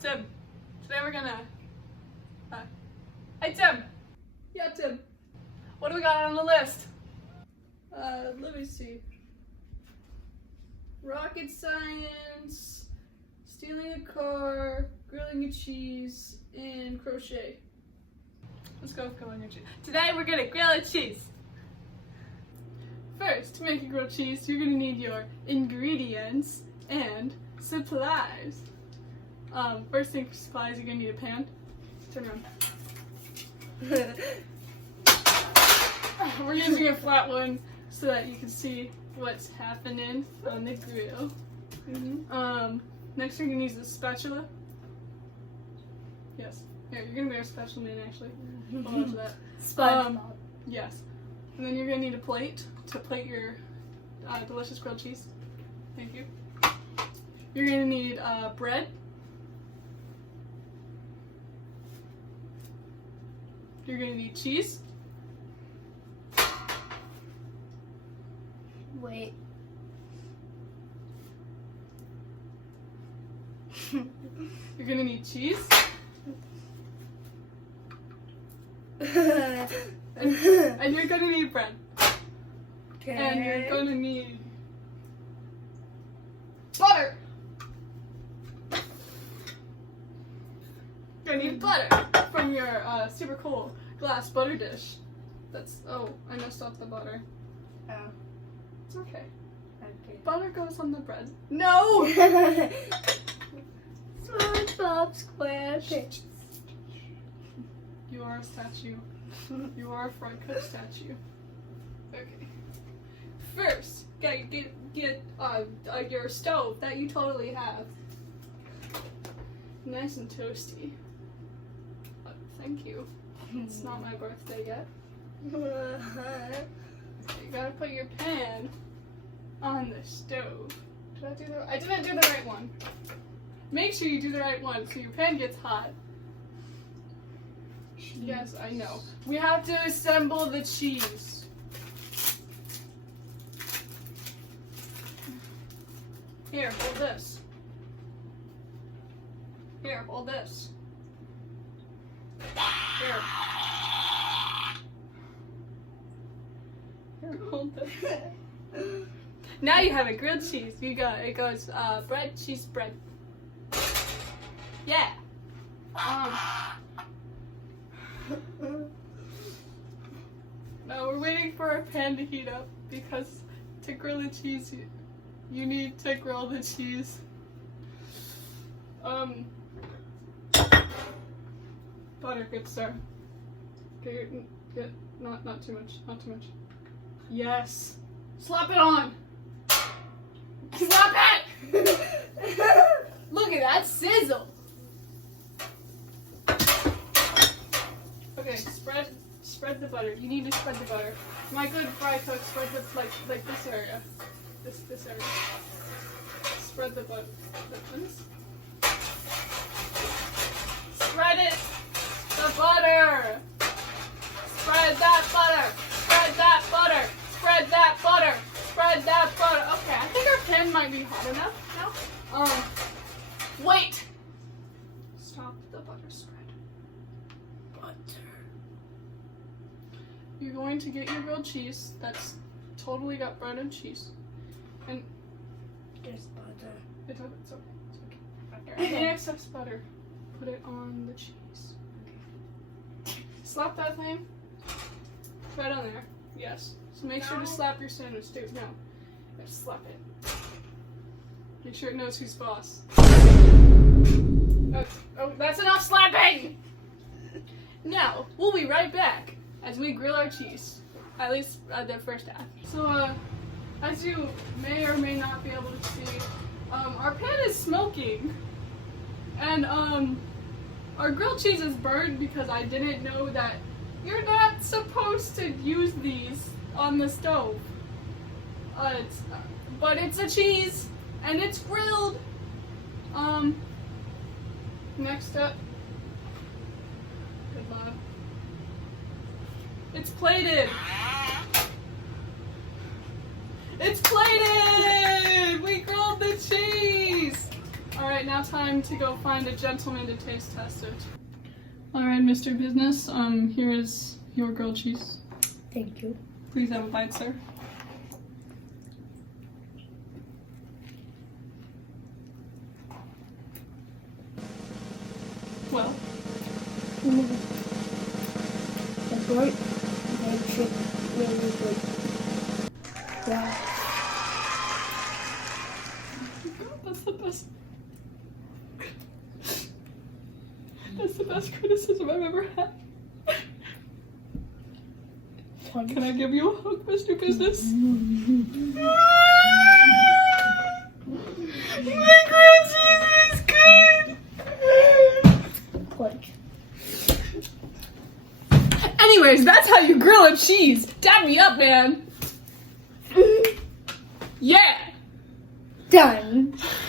Tim, today we're gonna, hey Tim! Yeah, Tim. What do we got on the list? Let me see. Rocket science, stealing a car, grilling a cheese, and crochet. Let's go with grilling a cheese. Today we're gonna grill a cheese. First, to make a grilled cheese, you're gonna need your ingredients and supplies. First thing for supplies, you're gonna need a pan. Turn around. We're using a flat one so that you can see what's happening on the grill. Next, you're gonna use a spatula. Yes. Here, you're gonna be our special man, actually. Hold on to that. SpongeBob. Yes. And then you're gonna need a plate to plate your delicious grilled cheese. Thank you. You're gonna need bread. You're gonna need cheese. Wait. You're gonna need cheese. And you're gonna need bread. Okay. And you're gonna need butter. You're gonna need butter from your super cool glass butter dish. Oh, I messed up the butter. Oh. It's okay. Okay. Butter goes on the bread. No! SpongeBob SquarePants. You are a statue. You are a fry cook statue. Okay. First, get your stove that you totally have. Nice and toasty. Thank you. It's not my birthday yet. You gotta put your pan on the stove. I didn't do the right one. Make sure you do the right one so your pan gets hot. Yes, I know. We have to assemble the cheese. Here, hold this. Here, hold this. Here. Here, hold this. Now you have a grilled cheese. It goes bread, cheese, bread. Yeah. Now we're waiting for our pan to heat up because to grill the cheese, you need to grill the cheese. Butter, good sir. Okay, good. Not too much. Not too much. Yes. Slap it on. Slap it. Look at that sizzle. Okay, spread the butter. You need to spread the butter. My good fry cook, spread the like this area. This area. Spread the butter. Spread it. The butter. Spread that butter. Spread that butter. Spread that butter. Spread that butter. Okay, I think our pan might be hot enough now. Wait. Stop the butter spread. You're going to get your grilled cheese that's totally got bread and cheese. And There's butter. it's okay. Any excess butter, put it on the cheese. Okay. Slap that thing right on there. Yes. So make sure to slap your sandwich too. No. Just slap it. Make sure it knows who's boss. Oh, that's enough slapping! Now, we'll be right back as we grill our cheese, at least the first half. So, as you may or may not be able to see, our pan is smoking, and our grilled cheese is burned because I didn't know that you're not supposed to use these on the stove. But it's a cheese, and it's grilled. Next up. Good luck. It's plated! It's plated! We grilled the cheese! Alright. Alright, now time to go find a gentleman to taste test it. Alright, Mr. Business, here is your grilled cheese. Thank you. Please have a bite, sir. Well, That's right. That shit really good. Wow. that's the best. That's the best criticism I've ever had. Can I give you a hug, Mr. Business? My grilled cheese is good! Punch. Anyways, that's how you grill a cheese. Dab me up, man. Yeah! Done.